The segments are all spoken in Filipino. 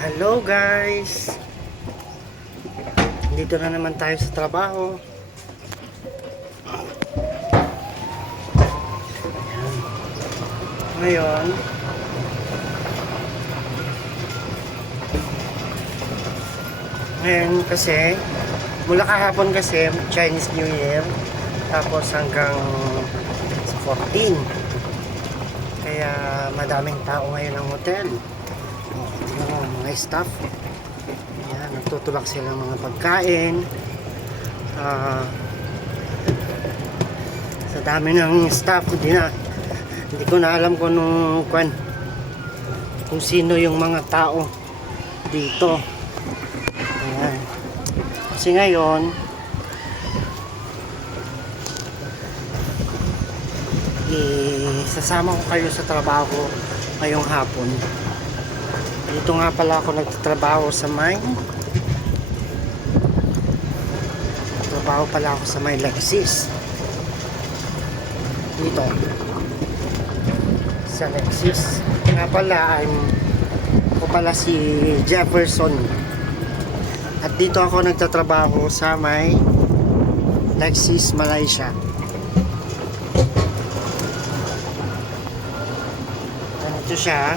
Hello guys! Dito na naman tayo sa trabaho. Ayan. Ngayon kasi mula kahapon kasi Chinese New Year, tapos hanggang sa 14. Kaya madaming tao ngayon ng hotel. Mga staff. Ayan, nagtutulak sila ng mga pagkain. Sa dami ng staff, hindi ko na alam kung kung sino yung mga tao dito. Ayan. Kasi ngayon sasama ko kayo sa trabaho ngayong hapon. Dito nga pala ako nagtatrabaho sa may Lexis. Dito sa Lexis nga pala, ako pala si Jefferson, at dito ako nagtatrabaho sa may Lexis Malaysia. Ito siya,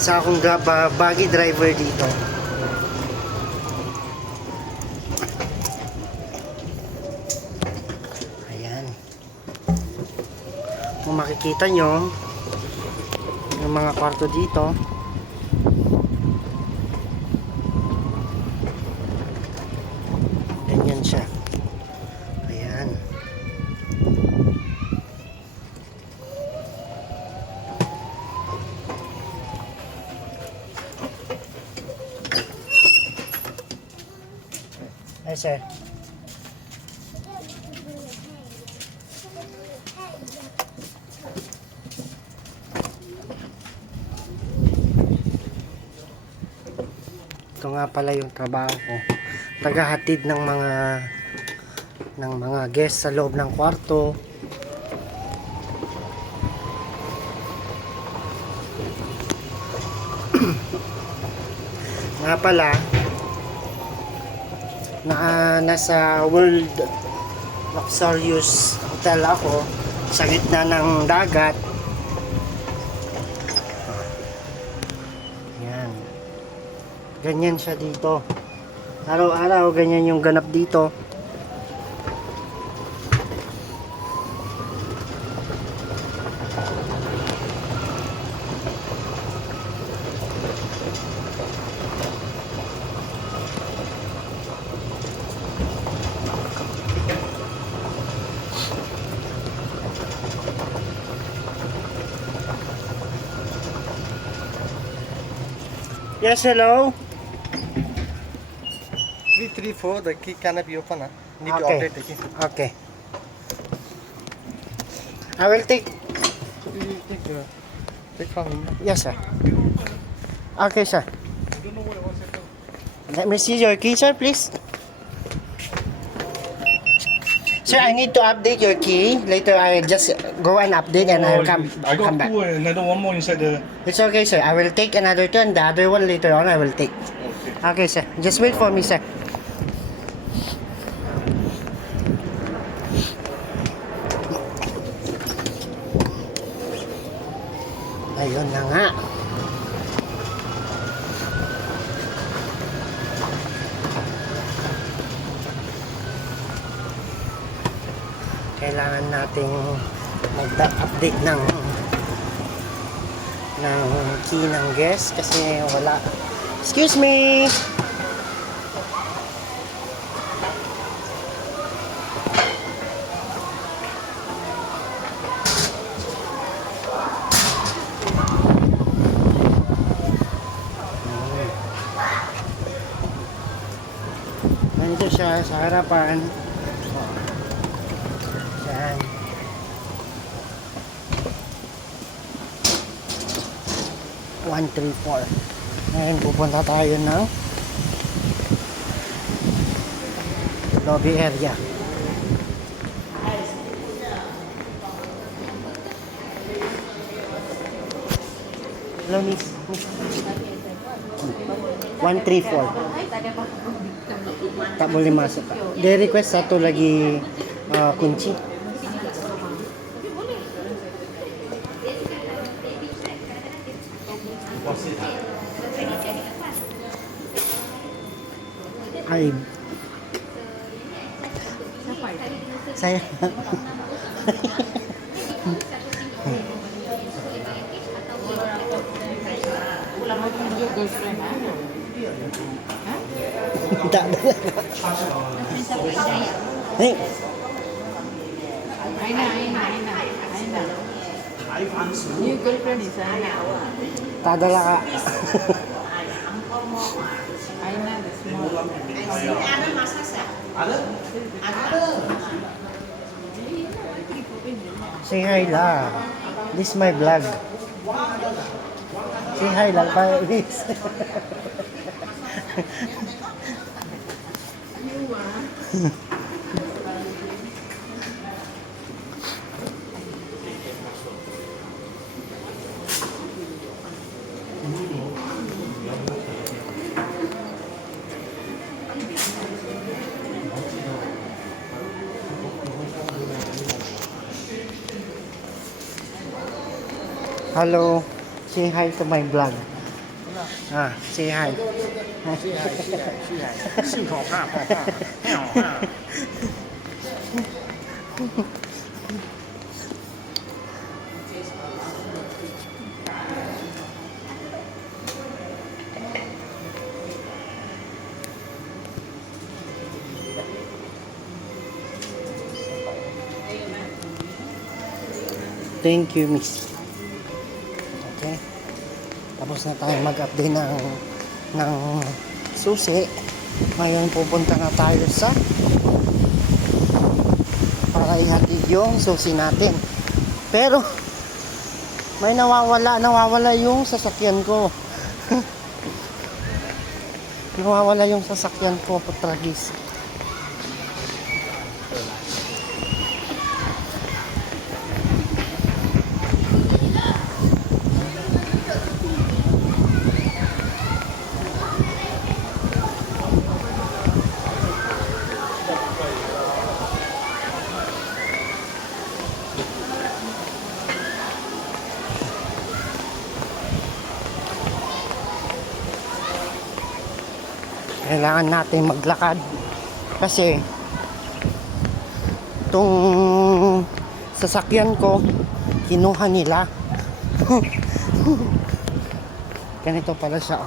sa akong buggy driver dito. Ayan, kung makikita nyo yung mga kwarto dito, ganyan siya. Ayan. Ay, sir. Ito nga pala yung trabaho ko. Tagahatid ng mga guests sa loob ng kwarto. Nga pala, nasa World Luxurious Hotel ako sa gitna ng dagat. Yan, ganyan siya dito araw-araw, ganyan yung ganap dito. Yes, hello. 334, the key cannot be open. Need to Okay. update the key. Okay, I will take. Take from him. Yes, sir. Okay, sir. Let me see your key, sir, please. Sir, I need to update your key. Later, I'll just go and update and I'll come I got back. two, another one more inside the. It's okay, sir. I will take another turn. The other one later on, I will take. Okay, sir. Just wait for me, sir. Ayun na nga. Kailangan nating mag-update ng key ng guest kasi wala. Excuse me. Nandito siya sa harapan. Yan. One, three, four. Ngayon pupunta tayo ng lobby area. Hello, miss. 134. Tak boleh masuk Kak. Dia request satu lagi kunci. Ay. Saya. Tak ada. Nih, Aina. New girlfriend is Aina. tak ada lah Kak. Aina the small. Say hi lah. This is my vlog. Say hi lang pa please. Hello. Say hi to my vlog. Say hi. 幸好怕，没有怕。 Thank you, Miss. Okay. Tapos na tayo mag-update ng susi. Ngayon pupunta na tayo sa para ihatid yung susi natin. Pero may nawawala yung sasakyan ko. Nawawala yung sasakyan ko, patragis. Kailangan natin maglakad kasi itong sasakyan ko kinuha nila. Ganito pala siya.